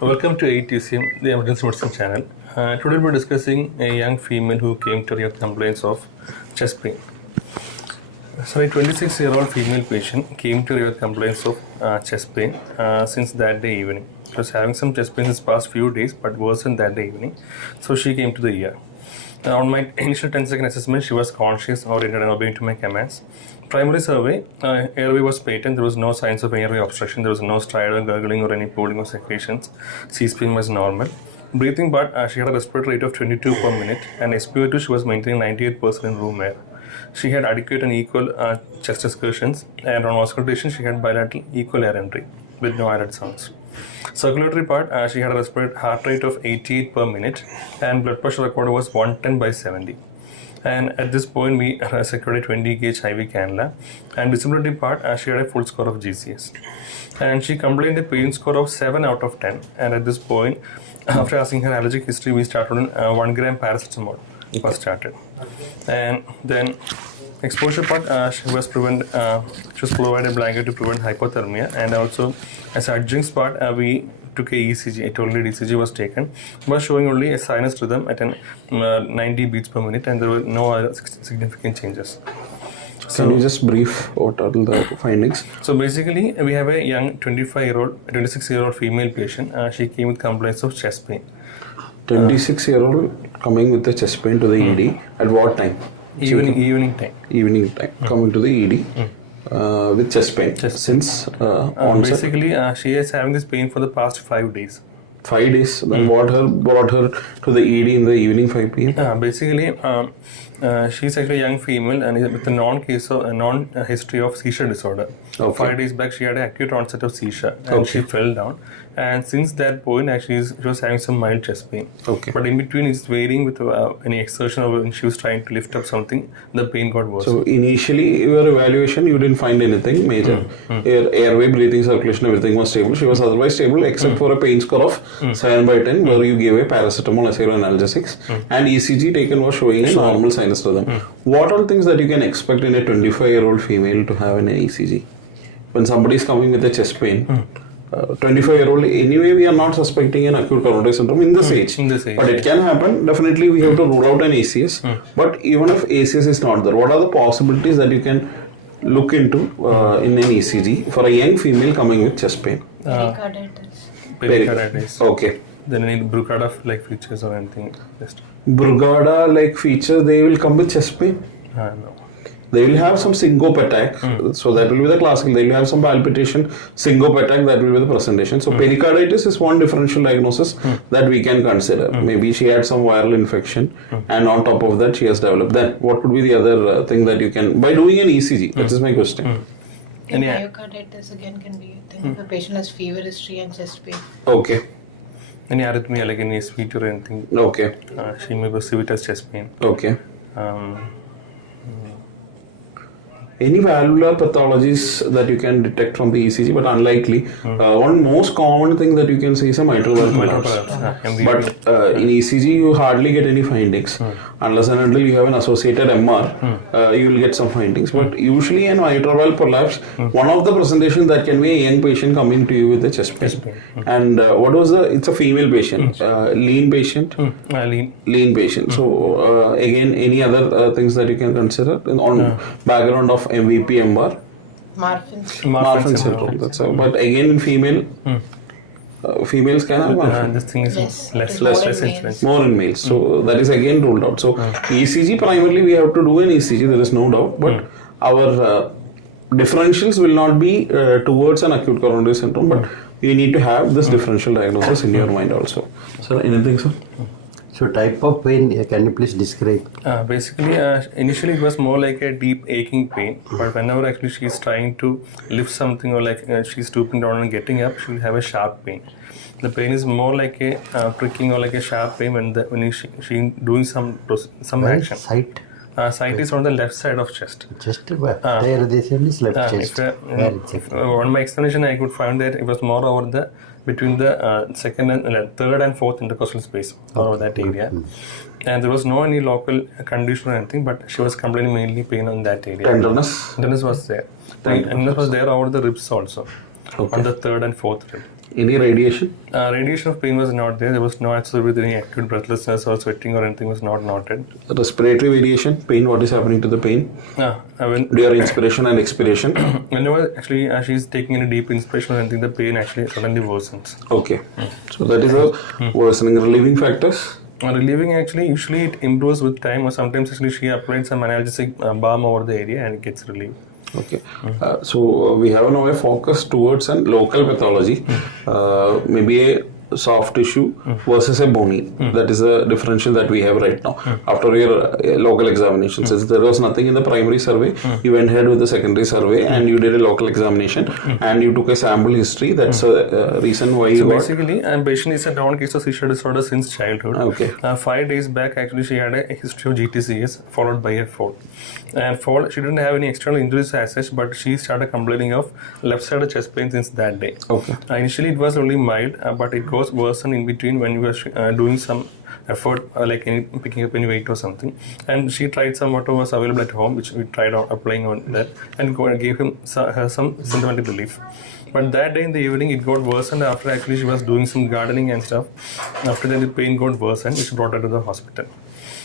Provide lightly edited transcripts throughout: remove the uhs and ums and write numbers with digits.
Welcome to AETCM, the Emergency Medicine channel. Today we'll be discussing a young female who came to with complaints of chest pain. So a 26-year-old female patient came to with complaints of chest pain since that day evening. She was having some chest pain this past few days, but worsened that day evening. So she came to the ER. On my initial 10-second assessment, she was conscious, oriented, and obeying to my commands. Primary survey, airway was patent. There was no signs of airway obstruction. There was no stridor, gurgling, or any pooling or secretions. C-spin was normal. Breathing part, she had a respiratory rate of 22 per minute, and SpO2 she was maintaining 98% in room air. She had adequate and equal chest excursions, and on auscultation, she had bilateral equal air entry with no added sounds. Circulatory part, she had a respiratory heart rate of 88 per minute, and blood pressure recorded was 110/70. And at this point, we secured a 20 gauge IV cannula. And disability part, she had a full score of GCS. And she complained a pain score of 7 out of 10. And at this point, after asking her allergic history, we started on 1 gram paracetamol. First started. And then exposure part, she was provided a blanket to prevent hypothermia, and also as adjuncts part, we took a ECG. A total ECG was taken, but showing only a sinus rhythm at 90 beats per minute, and there were no other significant changes. So, can you just brief what are the findings? So basically, we have a young 26-year-old female patient. She came with complaints of chest pain. 26-year-old coming with the chest pain to the ED at what time? Evening time. Evening time. Coming to the ED with chest pain. Since onset? Basically, she is having this pain for the past 5 days. 5 days. Then what brought her to the ED in the evening 5 p.m.? Basically, she's actually a young female and with a non-history of seizure disorder. Okay. 5 days back, she had an acute onset of seizure and she fell down. And since that point, actually, she was having some mild chest pain. Okay. But in between, it's varying with any exertion or when she was trying to lift up something, the pain got worse. So initially, your evaluation, you didn't find anything major. Her airway, breathing, circulation, everything was stable. She was otherwise stable except for a pain score of 7/10, where you gave a paracetamol as your analgesics, and ECG taken was showing a normal sinus rhythm. What are things that you can expect in a 25-year-old female to have an ECG? When somebody is coming with a chest pain, 25-year-old, anyway, we are not suspecting an acute coronary syndrome in this age. But it can happen. Definitely, we have to rule out an ACS. But even if ACS is not there, what are the possibilities that you can look into in an ECG for a young female coming with chest pain? Pericarditis. Okay. Then any Brugada-like features or anything? Brugada-like features, they will come with chest pain? No. They will have some syncope attack, so that will be the classical. They will have some palpitation, syncope attack, that will be the presentation. So pericarditis is one differential diagnosis that we can consider. Maybe she had some viral infection, and on top of that she has developed. Then what could be the other thing that you can, by doing an ECG? That is my question. And myocarditis again can be a thing if a patient has fever history and chest pain. Okay. Any arrhythmia like any SVT or anything? Okay. She may perceive it as chest pain. Okay. Any valvular pathologies that you can detect from the ECG, but unlikely. One most common thing that you can see is a mitral valve collapse. But in ECG, you hardly get any findings. Unless and until you have an associated MR, you will get some findings. But usually in mitral valve collapse, one of the presentations that can be a young patient coming to you with a chest pain. And what was it's a female patient, lean patient? Lean patient. So again, any other things that you can consider on background of MVP MR? Marfan syndrome. That's all. But again, in female, females can have Marfan. This thing is less more in males. So that is again ruled out. So ECG primarily we have to do an ECG. There is no doubt. But our differentials will not be towards an acute coronary syndrome. But you need to have this differential diagnosis in your mind also. So anything, sir? So type of pain, can you please describe? Basically, initially it was more like a deep aching pain, but whenever actually she's trying to lift something or like she's stooping down and getting up, she'll have a sharp pain. The pain is more like a pricking or like a sharp pain when she's doing some action. Site? Site is on the left side of chest. Chest? There this one is left chest. On my explanation, I could find that it was more over between the second and third and fourth intercostal space over that area. And there was no any local condition or anything, but she was complaining mainly pain on that area. Tenderness? Tenderness was there. Tenderness was there over the ribs also, on the third and fourth rib. Any radiation? Radiation of pain was not there. There was no access with any acute breathlessness or sweating or anything was not noted. Respiratory variation, pain, what is happening to the pain? During inspiration and expiration? Whenever actually she's taking any deep inspiration or anything, the pain actually suddenly worsens. Okay. So that is a worsening. Relieving factors? Relieving actually, usually it improves with time, or sometimes actually she applied some analgesic balm over the area and it gets relieved. Okay. So we have now a focus towards a local pathology, maybe a soft tissue versus a bony. That is a differential that we have right now. After your local examination, since there was nothing in the primary survey, you went ahead with the secondary survey and you did a local examination and you took a sample history. That's a reason why you got. Basically, patient is a known case of seizure disorder since childhood. Okay. 5 days back, actually, she had a history of GTCS followed by a fall. And fall, she didn't have any external injuries as such, but she started complaining of left-sided chest pain since that day. Okay. Initially, it was only mild, but it goes worsen in between when you were doing some effort, like picking up any weight or something. And she tried some what was available at home, which we tried applying on that, and gave her some symptomatic relief. But that day in the evening, it got worsened after actually she was doing some gardening and stuff. After that, the pain got worsened, which brought her to the hospital.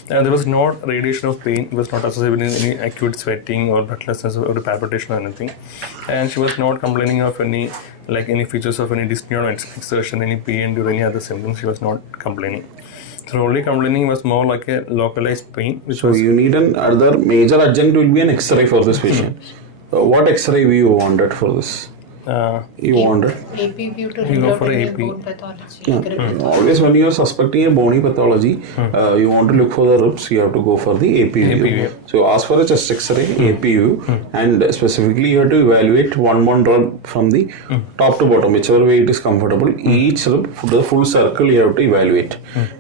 There was no radiation of pain. It was not associated with any acute sweating or breathlessness or palpitation or anything. And she was not complaining of any features of any dyspnea or exertion, any pain or any other symptoms. She was not complaining. So only complaining was more like a localized pain. So you need another major adjunct will be an X-ray for this patient. What X-ray you wanted for this? You wanted AP view to You go for rule out AP. any bone pathology. Yeah. Always when you are suspecting a bony pathology, you want to look for the ribs, you have to go for the AP view. So ask for a chest X-ray, AP view, and specifically you have to evaluate one rib from the top to bottom, whichever way it is comfortable. Each rib, the full circle, you have to evaluate.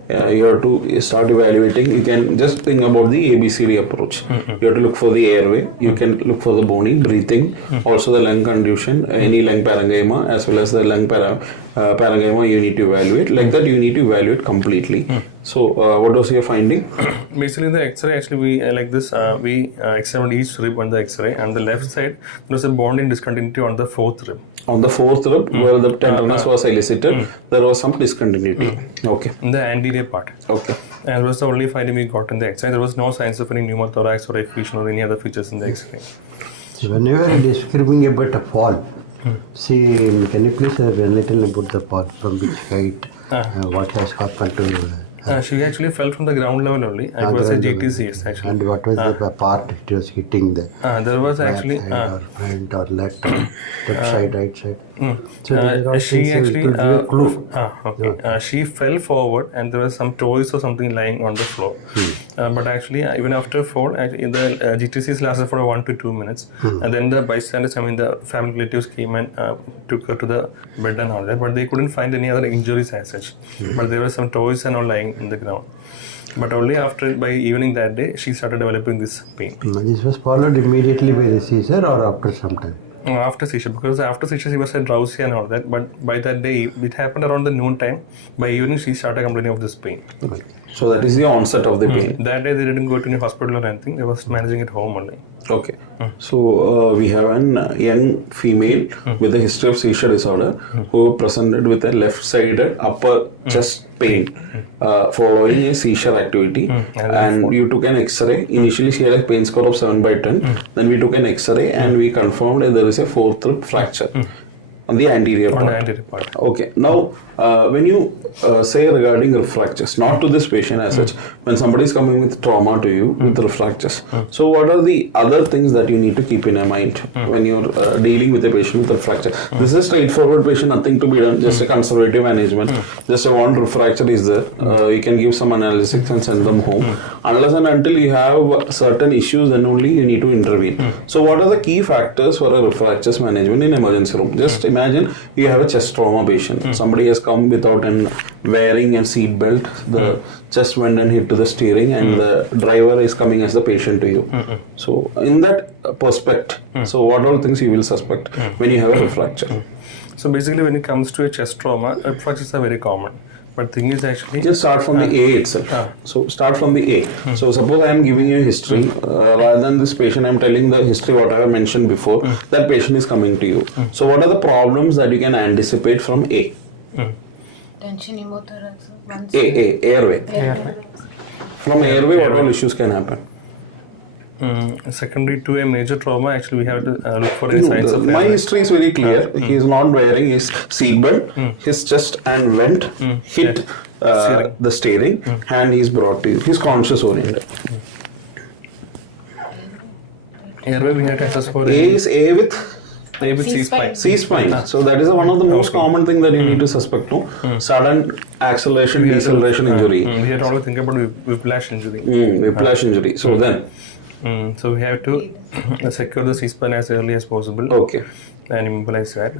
You have to start evaluating. You can just think about the ABCD approach. You have to look for the airway. You can look for the bony, breathing, also the lung condition, any lung parenchyma as well as the lung parenchyma you need to evaluate. Like that, you need to evaluate completely. So, what was your finding? Basically, the X-ray actually we examined each rib on the X-ray, and the left side there was a bonding discontinuity on the fourth rib. On the fourth rib, where the tenderness was elicited, there was some discontinuity. Okay. In the anterior part. Okay. And that was the only finding we got in the X-ray. There was no signs of any pneumothorax or effusion or any other features in the X-ray. So whenever describing about a fall, see, can you please enlighten about the fall, from which height, what has happened to she actually fell from the ground level only. It was a GTCS actually. and what was the part it was hitting the There was actually side or front or left side, right side? So there are she things actually it will be a clue. she fell forward and there was some toys or something lying on the floor. But actually, even after fall, actually, the GTCs lasted for 1 to 2 minutes, and then the bystanders, the family relatives came and took her to the bed and all that. But they couldn't find any other injuries as such. But there were some toys and all lying in the ground. But only by evening that day, she started developing this pain. This was followed immediately by the seizure or after some time? After seizure, because after seizure she was drowsy and all that, but by that day, it happened around the noon time. By evening, she started complaining of this pain. Okay. So that is the onset of the pain. That day, they didn't go to any hospital or anything. They was managing at home only. Okay. So we have a young female with a history of seizure disorder who presented with a left-sided upper chest pain following a seizure activity, and you took an X-ray. Initially, she had a pain score of 7/10. Then we took an X-ray and we confirmed that there is a fourth rib fracture on the anterior part. Okay. Now, when you say regarding rib fractures, not to this patient as such, when somebody is coming with trauma to you with rib fractures, so what are the other things that you need to keep in your mind when you're dealing with a patient with rib fracture? This is a straightforward patient, nothing to be done, just a conservative management. Just a one rib fracture is there. You can give some analgesics and send them home. Unless and until you have certain issues, then only you need to intervene. So, what are the key factors for a rib fractures management in emergency room? Just imagine you have a chest trauma patient. Somebody has come without wearing a seat belt. The chest went and hit to the steering, and the driver is coming as the patient to you. So, in that perspective, so what all things you will suspect when you have a rib fracture? So basically, when it comes to a chest trauma, rib fractures are very common. But thing is actually Just start from the A itself. So start from the A. So suppose I am giving you history, rather than this patient, I am telling the history what I have mentioned before. That patient is coming to you. So what are the problems that you can anticipate from A? Tension pneumothorax. Airway. From airway, what all issues can happen? Secondary to a major trauma, actually we have to look for any signs of My airway. history is very clear. He is not wearing his seatbelt. His chest and vent hit the steering, and he is brought to you. He is conscious oriented. Airway we have to assess for A is A with C-spine. C-spine. So that is one of the most common thing that you need to suspect. No, sudden acceleration, deceleration injury, We have to always think about whiplash injury. whiplash injury. So then, So we have to secure the C-spine as early as possible okay. and immobilize that.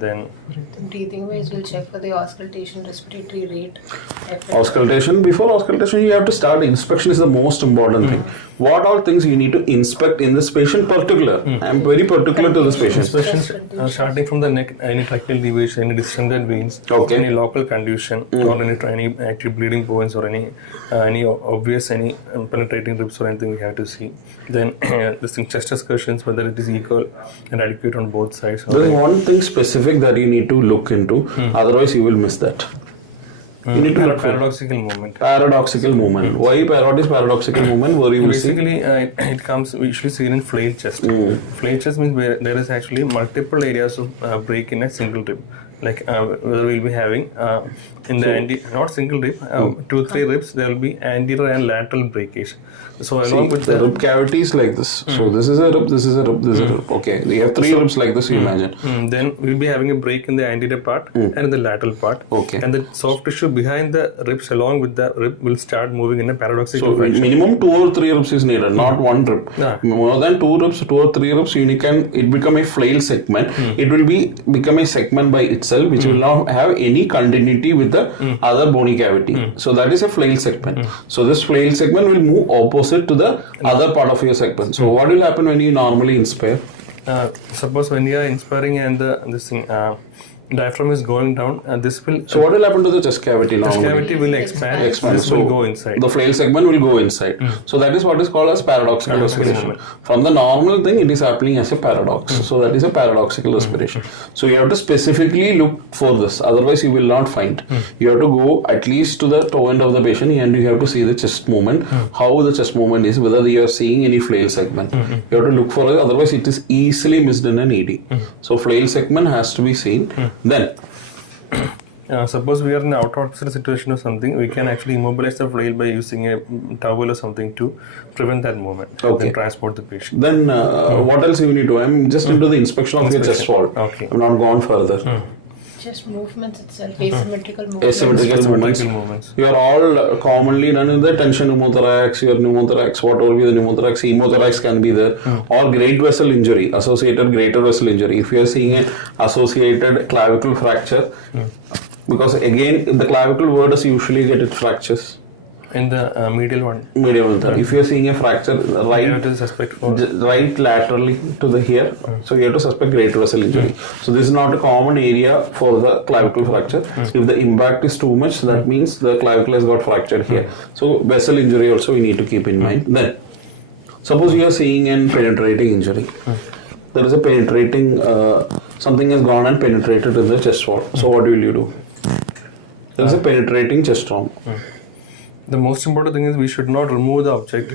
Then The breathing ways will check for the auscultation, respiratory rate. Auscultation. Before auscultation, you have to start. Inspection is the most important thing. What all things you need to inspect in this patient particular? I am very particular to this patient. inspections starting from the neck, any tracheal deviation, any distended veins, Okay. any local contusion, or any active bleeding points, or any obvious penetrating ribs or anything we have to see. Then this thing, chest excursions, whether it is equal and adequate on both sides. There is one thing specific that you need to look into. Otherwise, you will miss that. You need to look for Paradoxical movement. paradoxical movement. Why paradoxical movement? Where you will see Basically, it comes usually seen in flail chest. Flail chest means where there is actually multiple areas of break in a single rib. Like whether we'll be having in the not single rib, 2-3 ribs, there will be anterior and lateral breakage. So along with the rib cavity is like this. So this is a rib, this is a rib, this is a rib. Okay, we have 3 ribs like this. You imagine. Then we'll be having a break in the anterior part and in the lateral part. Okay. And the soft tissue behind the ribs along with the rib will start moving in a paradoxical So fashion. minimum 2 or 3 ribs is needed, not 1 rib. More than 2 ribs, 2 or 3 ribs, it become a flail segment. It will become a segment by itself, which will not have any continuity with the other bony cavity. So that is a flail segment. So this flail segment will move opposite to the other part of your segment. So what will happen when you normally inspire? Suppose when you are inspiring and this thing, diaphragm is going down, this will So what will happen to the chest cavity normally? cavity will expand. This So will go inside. the flail segment will go inside. So that is what is called as paradoxical respiration. From the normal thing, it is happening as a paradox. So that is a paradoxical respiration. So you have to specifically look for this. Otherwise, you will not find. You have to go at least to the toe end of the patient and you have to see the chest movement, how the chest movement is, whether you are seeing any flail segment. You have to look for it. Otherwise, it is easily missed in an ED. So flail segment has to be seen. Then suppose we are in an out-hospital situation or something, we can actually immobilize the flail by using a towel or something to prevent that movement. Okay. Then transport the patient. Then what else you need to? I'm just into the inspection of your chest wall. Okay. I'm not gone further. Just movements itself, asymmetrical movements. Asymmetrical movements. movements. You are all commonly done in the tension pneumothorax, your pneumothorax, whatever be the pneumothorax, hemothorax can be there, or great vessel injury, associated greater vessel injury. If you are seeing an associated clavicle fracture, because again the clavicle where does usually get its fractures? In the medial one, Medial third. If you are seeing a fracture you have right to suspect for right laterally to the here, so you have to suspect greater vessel injury. So this is not a common area for the clavicle fracture. If the impact is too much, that means the clavicle has got fractured here. So vessel injury also we need to keep in mind. Then suppose you are seeing an penetrating injury. There is a penetrating something has gone and penetrated in the chest wall. So what will you do? There is a penetrating chest trauma. the most important thing is we should not remove the object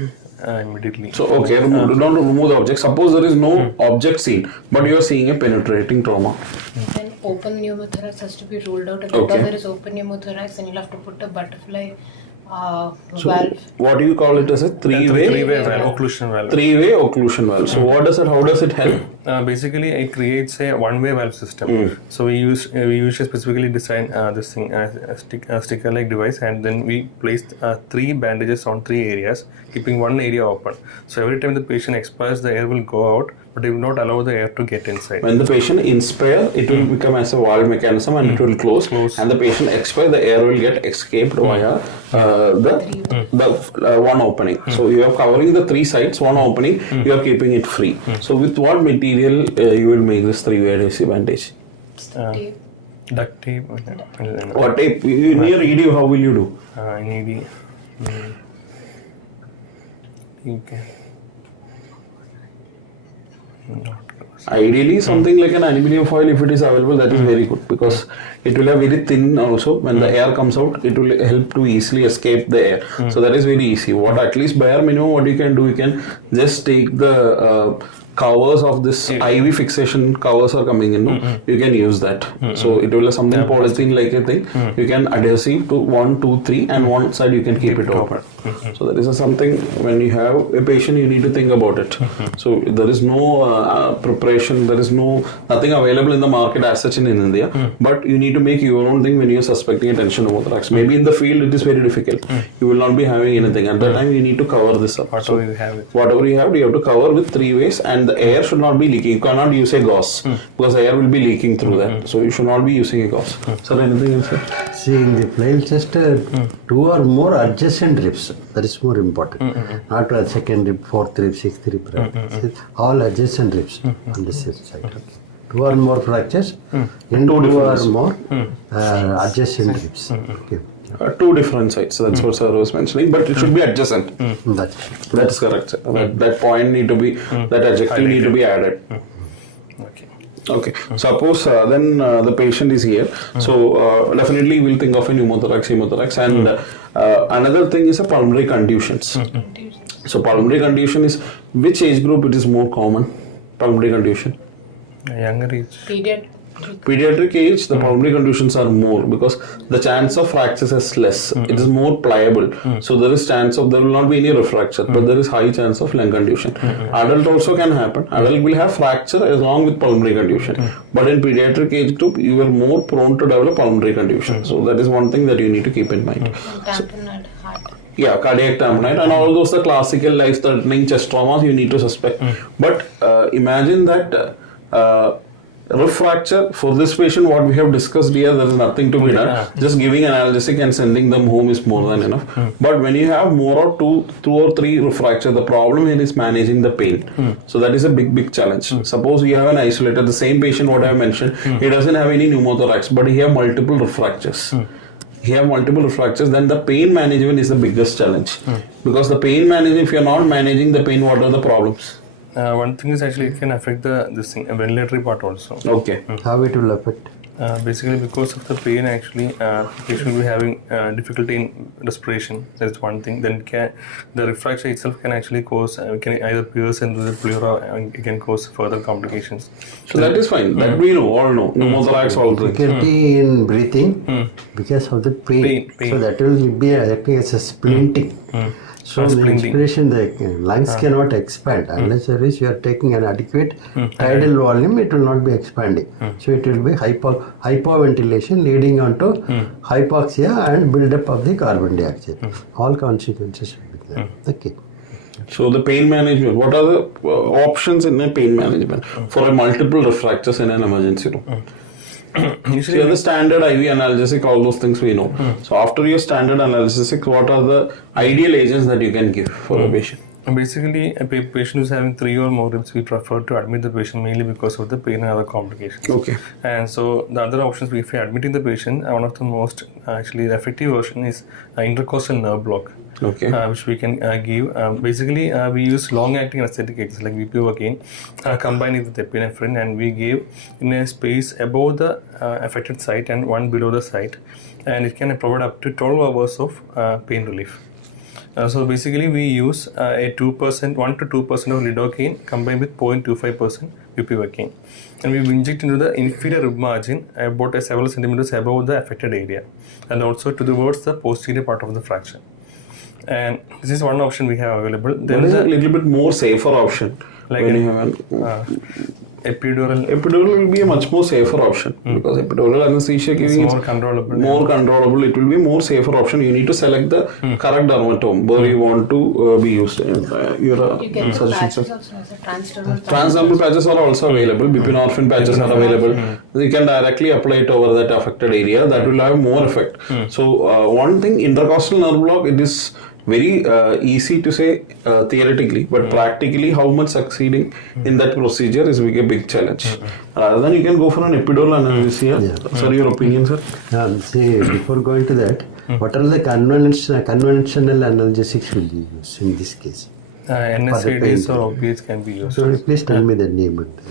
immediately. So okay, don't remove the object. Suppose there is no object seen, but you are seeing a penetrating trauma. Then open pneumothorax has to be ruled out. If Okay. there is open pneumothorax, then you'll have to put a butterfly valve. What do you call it as a three-way valve, occlusion valve. three-way occlusion valve? So what does it? How does it help? Basically, it creates a one-way valve system. So we use a specifically designed this thing a sticker-like device, and then we placed 3 bandages on 3 areas, keeping one area open. So every time the patient expires, the air will go out, but it will not allow the air to get inside. When the patient inspire, it will become as a valve mechanism and it will close. And the patient expire, the air will get escaped via the one opening. So you are covering the 3 sides, one opening, you are keeping it free. So with what material you will make this 3-way adhesive bandage? Tape. Duct tape. What tape? Near ED, how will you do? In ED. Okay. Ideally, something like an aluminium foil, if it is available, that is very good, because it will have very thin also. When the air comes out, it will help to easily escape the air. So that is very easy. What at least bare minimum, what you can do, you can just take the covers of this IV fixation covers are coming in. You can use that. So it will have something polythene like a thing. You can adhesive to 1, 2, 3, and one side you can keep it open. So that is something when you have a patient, you need to think about it. So there is no preparation, there is nothing available in the market as such in India. But you need to make your own thing when you are suspecting a tension pneumothorax. Maybe in the field it is very difficult. You will not be having anything. At that time you need to cover this up. Whatever you have it. Whatever you have to cover with 3 ways, and the air should not be leaking. You cannot use a gauze because air will be leaking through that. So you should not be using a gauze. Sir, anything else? See, in the flail chest, 2 or more adjacent ribs. That is more important. Not a second rib, fourth rib, sixth rib. Right? All adjacent ribs on the same side. 2 or more fractures in 2 or more adjacent ribs. Okay. 2 different sides. That's what sir was mentioning, but it should be adjacent. That is correct. Sir. That point need to be, that adjective need to be added. Okay. Suppose then the patient is here. So definitely we'll think of a pneumothorax, hemothorax, and another thing is a pulmonary contusions. So pulmonary contusion is, which age group it is more common? Pulmonary contusion. Younger age. Pediatric age, the pulmonary contusions are more because the chance of fractures is less. It is more pliable. So there is chance of, there will not be any refracture, but there is high chance of lung contusion. Adult also can happen. Adult will have fracture along with pulmonary contusion. But in pediatric age group, you are more prone to develop pulmonary contusion. So that is one thing that you need to keep in mind. Tamponade heart. Yeah, cardiac tamponade and all those the classical life-threatening chest traumas you need to suspect. But imagine that rib fracture for this patient, what we have discussed here, there is nothing to be done. Just giving analgesic and sending them home is more than enough. But when you have more or two or three rib fracture, the problem here is managing the pain. So that is a big challenge. Suppose you have an isolator, the same patient what I have mentioned, he doesn't have any pneumothorax, but he have multiple rib fractures. Then the pain management is the biggest challenge. Because the pain management, if you are not managing the pain, what are the problems? One thing is actually it can affect the ventilatory part also. Okay. How it will affect? Basically because of the pain, actually patient will be having difficulty in respiration. That's one thing. Then the refracture itself can actually cause, can either pierce into the pleura and it can cause further complications. So that is fine. That we know, all know. Pneumothorax, all things. Difficulty in breathing because of the pain. So that will be acting as a splinting. So the inspiration, the lungs cannot expand unless there is, you are taking an adequate tidal volume, it will not be expanding. So it will be hypoventilation leading on to hypoxia and build-up of the carbon dioxide. All consequences will be there. Okay. So the pain management, what are the options in the pain management for a multiple refractures in an emergency room? Usually the standard IV analgesic, all those things we know. So after your standard analgesic, what are the ideal agents that you can give for a patient? Basically, a patient who is having 3 or more ribs, we prefer to admit the patient mainly because of the pain and other complications. Okay. And so the other options, if we are admitting the patient, one of the most actually effective version is intercostal nerve block. Okay. Which we can give. Basically, we use long-acting anesthetic agents like bupivacaine combined with epinephrine, and we give in a space above the affected site and one below the site, and it can provide up to 12 hours of pain relief. So basically, we use a 2%, 1 to 2% of lidocaine combined with 0.25% bupivacaine, and we inject into the inferior rib margin about several centimeters above the affected area, and also towards the posterior part of the fracture. And this is one option we have available. Then what is a little bit more safer option? Like when you have epidural. Epidural will be a much more safer option because epidural anesthesia giving more controllable. More controllable. It will be more safer option. You need to select the correct dermatome where you want to be used. You get the patches also as a transdermal. Transdermal patches are also available. Buprenorphine patches are available. You can directly apply it over that affected area. That will have more effect. So one thing, intercostal nerve block, it is very easy to say theoretically, but practically how much succeeding in that procedure is a big challenge. Rather than you can go for an epidural analgesia. Sir, your opinion, sir? See, before going to that, what are the conventional analgesics will you use in this case? NSAIDs or opiates can be used. So please tell me the name of the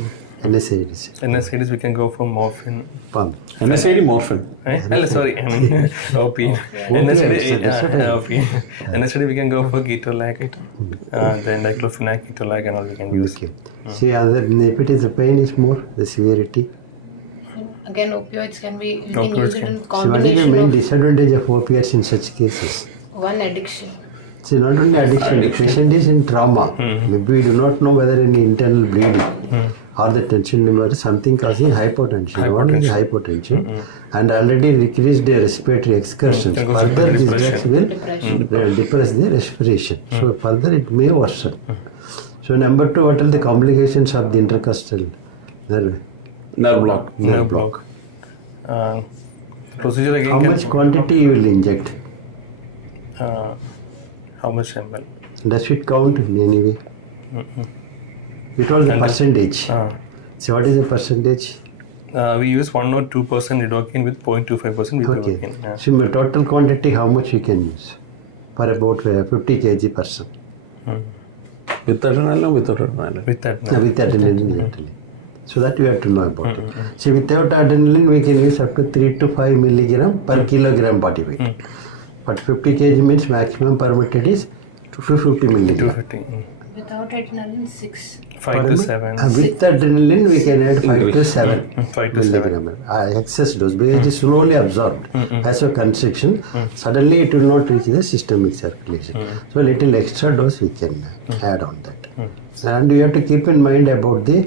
NSAIDs. NSAIDs we can go for morphine. Pump. NSAID morphine. Sorry, I mean opiate. NSAID we can go for ketorolac, then diclofenac, ketorolac and all we can use. Okay. See, if it is the pain is more, the severity. Again, opioids can be, you can Opioids use it in See, what is the combination main of disadvantage of opiates in such cases? one addiction. See, not only addiction, the patient is in trauma. Maybe we do not know whether any internal bleeding or the tension number something causing hypotension. What is hypotension? And already decreased the respiratory excursions. Further, these drugs will depress the respiration. So further it may worsen. So number 2, what are the complications of the intercostal nerve? Nerve block. Nerve block. Procedure again. How much quantity you will inject? How much ml? Does it count in any way? You told the percentage. So what is the percentage? We use 1 or 2% lidocaine with 0.25% with Okay. lidocaine. Yeah. So the total quantity, how much you can use? For about 50 kg person. With adrenaline or without adrenaline? With that. With adrenaline actually. So that you have to know about it. See, without adrenaline, we can use up to 3 to 5 milligram per kilogram body weight. But 50 kg means maximum permitted is 250 milligram. 250. Without adrenaline, 6. 5 to 7. With adrenaline, we can add 5 to 7 5 to 7. milligram. Excess dose because it is slowly absorbed as a constriction. Suddenly, it will not reach the systemic circulation. So, little extra dose we can add on that. And you have to keep in mind about the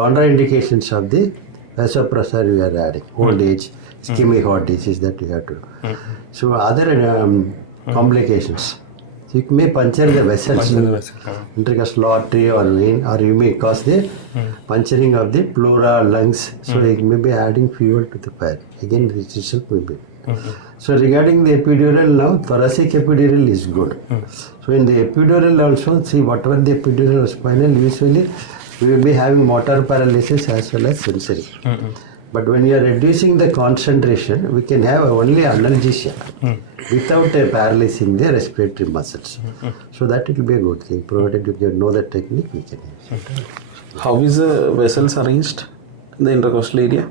contraindications of the vasopressor we are adding. Old age, ischemic heart disease that you have to. So other complications. So you may puncture the vessels, intercostal artery or vein, or you may cause the puncturing of the pleura, lungs. So you may be adding fuel to the fire. Again, this itself may be. So regarding the epidural now, thoracic epidural is good. So in the epidural also, see whatever the epidural spinal, usually we will be having motor paralysis as well as sensory. But when you are reducing the concentration, we can have only analgesia without paralyzing the respiratory muscles. So that will be a good thing. Provided you can know the technique, we can use it. How is the vessels arranged in the intercostal area?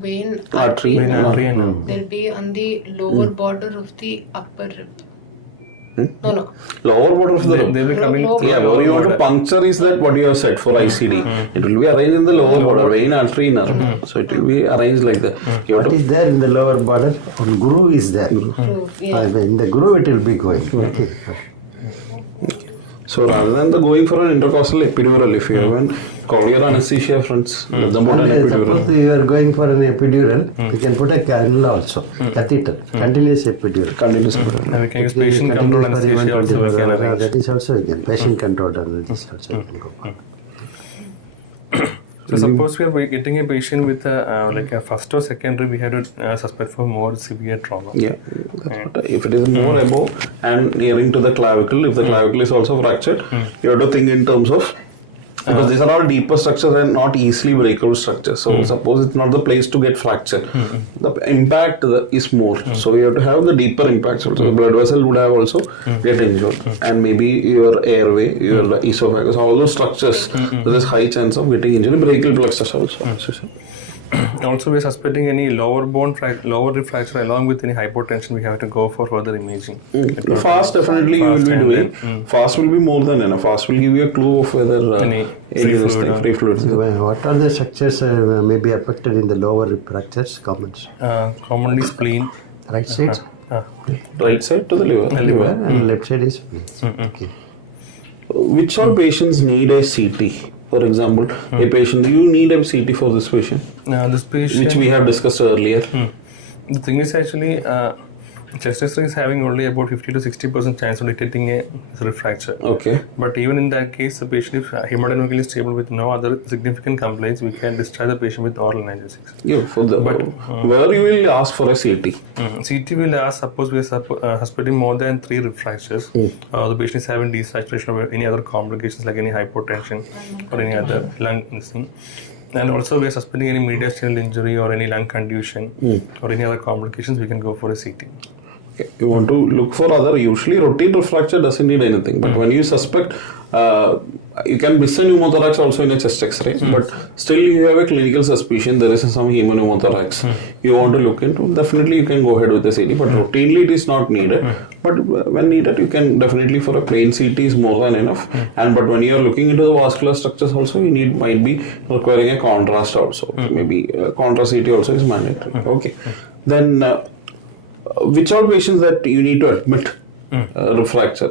Vein, Artery. Vein, artery and they'll be on the lower border of the upper rib. No. Lower border of the rib. They will come in. Yeah, what you want to puncture is that what you have said for ICD. It will be arranged in the lower border, vein, artery, nerve. So it will be arranged like that. You have What to is there in the lower border? On groove is there. In the groove it will be going. Okay. So rather than going for an intercostal epidural, if you have an cochlear anesthesia, friends, let them put an epidural. Suppose you are going for an epidural, you can put a cannula also, catheter, continuous epidural. Continuous epidural. And we can use patient control anesthesia also we can arrange. That is also again patient controlled anesthesia also we can go for. So suppose we are getting a patient with like a first or secondary, we have to suspect for more severe trauma. Yeah, that's what, if it is more above and nearing to the clavicle, if the clavicle is also fractured, you have to think in terms of, because these are all deeper structures and not easily breakable structures. So suppose it's not the place to get fractured, the impact is more. So you have to have the deeper impacts also. The blood vessel would have also get injured, and maybe your airway, your esophagus, all those structures, there is high chance of getting injured. Brachial plexus also. Also, we are suspecting any lower rib fracture along with any hypotension. We have to go for further imaging. Fast definitely you will be doing. Fast will be more than enough. Fast will give you a clue of whether Any free fluid. What are the structures may be affected in the lower rib fractures? Comments. Commonly spleen. Right side? Right side to the liver. And left side is spleen. Okay. Which all patients need a CT? For example, a patient, you need a CT for this patient, This patient, which we have discussed earlier. the thing is actually Chest X-ray is having only about 50 to 60% chance of detecting a rib fracture. Okay. But even in that case, the patient, if hemodynamically stable with no other significant complaints, we can discharge the patient with oral analgesics. Yeah, for the, where you will ask for a CT. CT will ask, suppose we are suspecting more than 3 rib fractures, the patient is having desaturation or any other complications like any hypotension or any other lung thing. And also we are suspecting any mediastinal injury or any lung contusion or any other complications, we can go for a CT. Okay. You want to look for other, usually routine rib fracture doesn't need anything, but when you suspect, you can miss a pneumothorax also in a chest x-ray, but still you have a clinical suspicion there is some hemopneumothorax you want to look into, definitely you can go ahead with the CT, but routinely it is not needed, but when needed you can definitely, for a plain CT is more than enough, and but when you are looking into the vascular structures also, you might be requiring a contrast also, maybe contrast CT also is mandatory. Okay, then which all patients that you need to admit rib fracture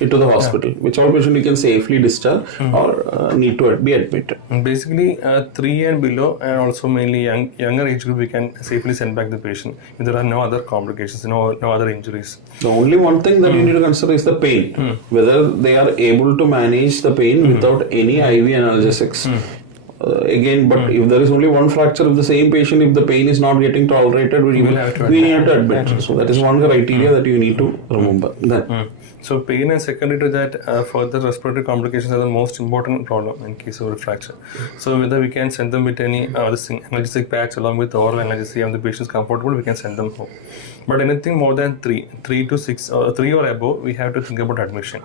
into the hospital, which all patient you can safely discharge or need to be admitted? Basically 3 and below, and also mainly younger age group, we can safely send back the patient if there are no other complications, no other injuries. The only one thing that you need to consider is the pain, whether they are able to manage the pain without any IV analgesics. Again, but if there is only one fracture of the same patient, if the pain is not getting tolerated, we need to admit. So that is one criteria that you need to remember. Then. So pain and secondary to that, further respiratory complications are the most important problem in case of a fracture. So whether we can send them with any analgesic packs along with oral analgesia, and the patient is comfortable, we can send them home. But anything more than 3 to 6 or 3 or above, we have to think about admission.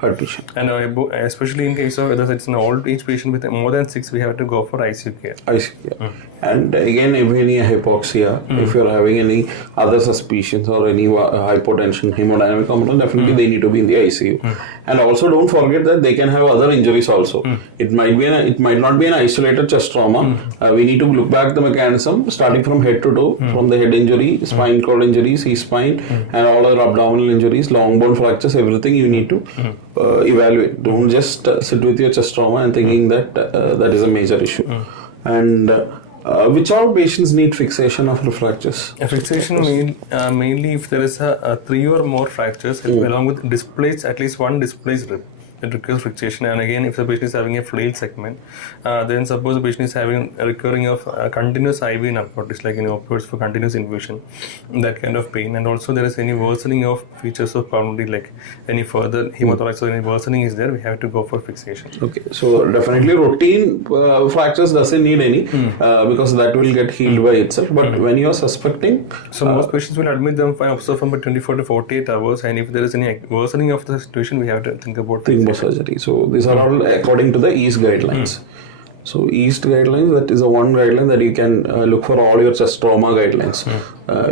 And especially in case of whether it's an old age patient with more than 6, we have to go for ICU care. ICU care. And again, if any hypoxia, if you're having any other suspicions or any hypotension, hemodynamic component, definitely they need to be in the ICU. And also don't forget that they can have other injuries also. It might not be an isolated chest trauma. We need to look back the mechanism starting from head to toe, from the head injury, spine cord injury, C-spine, and all other abdominal injuries, long bone fractures, everything you need to evaluate. Don't just sit with your chest trauma and thinking that that is a major issue. And which all patients need fixation of the fractures? Fixation mainly if there is a 3 or more fractures along with displaced, at least one displaced rib. It requires fixation, and again if the patient is having a flail segment, then suppose the patient is having a recurring of continuous IV narcotics like opioids for continuous infusion, that kind of pain, and also there is any worsening of features of pulmonary, like any further hemothorax or any worsening is there, we have to go for fixation. Okay, so definitely routine fractures doesn't need any because that will get healed by itself, but when you are suspecting, so most patients will admit them and observe from 24 to 48 hours, and if there is any worsening of the situation, we have to think about surgery. So these are all according to the East guidelines. So East guidelines, that is the one guideline that you can look for all your chest trauma guidelines.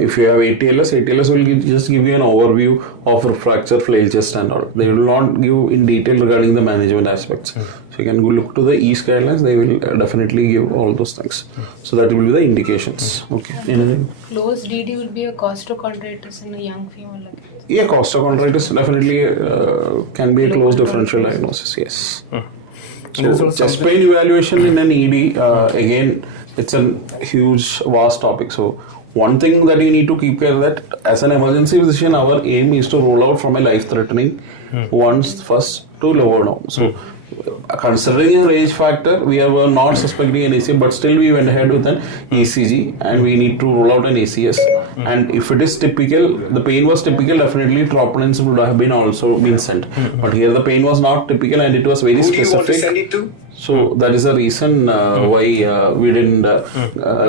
If you have ATLS will just give you an overview of fracture, flail chest and all. They will not give in detail regarding the management aspects. So you can go look to the East guidelines, they will definitely give all those things. So that will be the indications. Okay. Anything? Closed DD will be a costochondritis in a young female. Yeah, costochondritis definitely can be a closed differential diagnosis, yes. So chest pain evaluation in an ED, again, it's a huge, vast topic. So one thing that you need to keep care that as an emergency physician, our aim is to roll out from a life-threatening ones first to lower down. So considering a range factor, we were not suspecting an ACM, but still we went ahead with an ECG and we need to roll out an ACS. And if it is typical, the pain was typical, definitely troponins would have been also been sent. But here the pain was not typical and it was very specific. Who do you want to send it to? So that is the reason why we didn't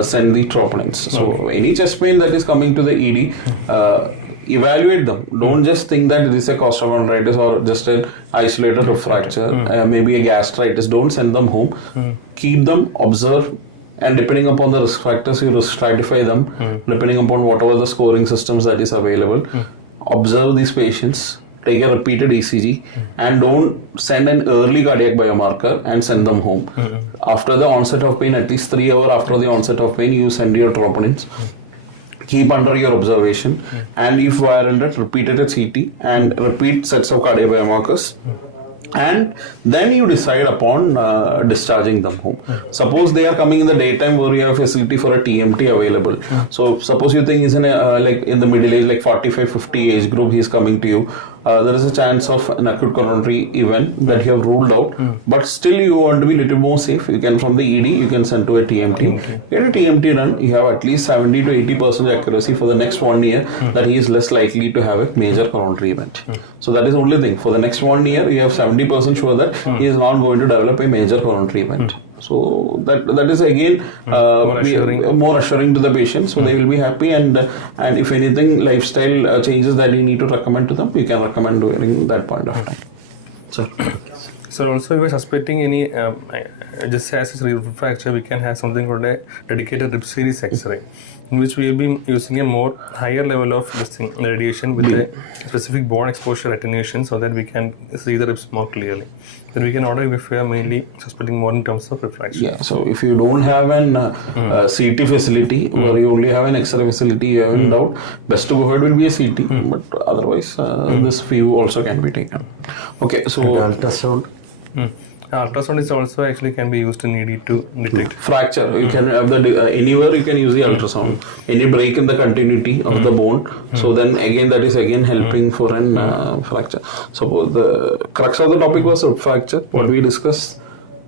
send the troponins. So any chest pain that is coming to the ED, evaluate them. Don't just think that it is a costochondritis or just an isolated fracture, maybe a gastritis. Don't send them home. Keep them, observe, and depending upon the risk factors, you risk stratify them, depending upon whatever the scoring systems that is available. Observe these patients, take a repeated ECG, and don't send an early cardiac biomarker and send them home. After the onset of pain, at least 3 hours after the onset of pain, you send your troponins. Keep under your observation, and if warranted, repeat it at CT and repeat sets of cardiac biomarkers and then you decide upon discharging them home. Suppose they are coming in the daytime where you have facility for a TMT available. So suppose you think he's in like in the middle age, like 45-50 age group, he is coming to you. There is a chance of an acute coronary event that you have ruled out, but still you want to be a little more safe. You can, from the ED, you can send to a TMT. Get a TMT done. You have at least 70 to 80% accuracy for the next 1 year that he is less likely to have a major coronary event. So that is the only thing. For the next 1 year, you have 70% sure that he is not going to develop a major coronary event. So that is again more assuring to the patient. So they will be happy, and if anything lifestyle changes that you need to recommend to them, you can recommend during that point of time. So also, if we are suspecting any just as a rib fracture, we can have something called a dedicated rib series X-ray, in which we will be using a more higher level of this thing, radiation with a specific bone exposure attenuation, so that we can see the ribs more clearly. Then we can order if we are mainly suspecting more in terms of refraction. Yeah, so if you don't have an CT facility or you only have an X-ray facility, you have in doubt, best to go ahead will be a CT, but otherwise this view also can be taken. Okay, so ultrasound. Ultrasound is also actually can be used in ED to detect fracture. You can have the anywhere you can use the ultrasound. Any break in the continuity of the bone. So then again that is again helping for an fracture. So the crux of the topic was rib fracture. What we discussed,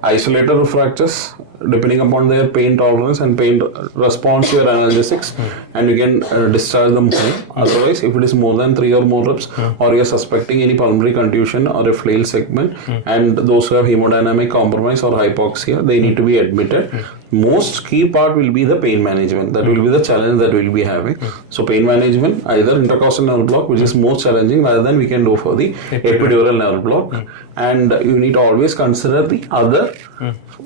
isolated rib fractures, depending upon their pain tolerance and pain response to your analgesics, and you can discharge them home. Otherwise, if it is more than 3 or more ribs, or you are suspecting any pulmonary contusion or a flail segment, and those who have hemodynamic compromise or hypoxia, they need to be admitted. Most key part will be the pain management. That will be the challenge that we will be having. So pain management, either intercostal nerve block, which is most challenging, rather than we can go for the epidural nerve block. And you need to always consider the other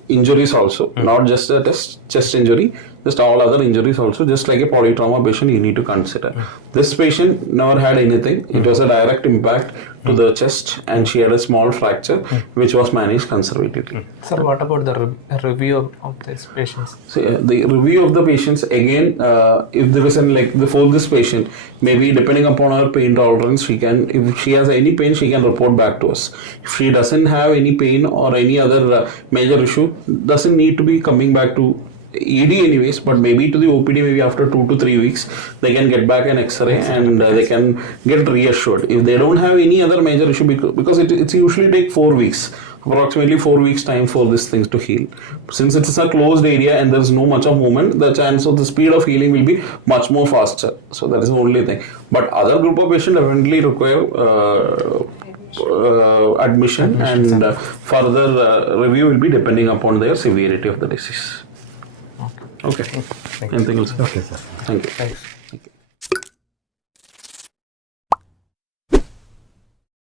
injuries also, not just a chest injury, just all other injuries also. Just like a polytrauma patient, you need to consider. This patient never had anything. It was a direct impact to the chest, and she had a small fracture which was managed conservatively. Sir, what about the review of these patients? So the review of the patients, again, if there is an, like before this patient, maybe depending upon her pain tolerance, she can, if she has any pain, she can report back to us. If she doesn't have any pain or any other major issue, doesn't need to be coming back to ED anyways, but maybe to the OPD, maybe after 2 to 3 weeks, they can get back an X-ray and they can get reassured. If they don't have any other major issue, because it's usually take 4 weeks, approximately 4 weeks time for these things to heal. Since it's a closed area and there's no much of movement, the chance of the speed of healing will be much more faster. So that is the only thing. But other group of patients definitely require admission, and further review will be depending upon their severity of the disease. Okay. Thank you. Anything else? Okay, sir. Thank you. Thanks.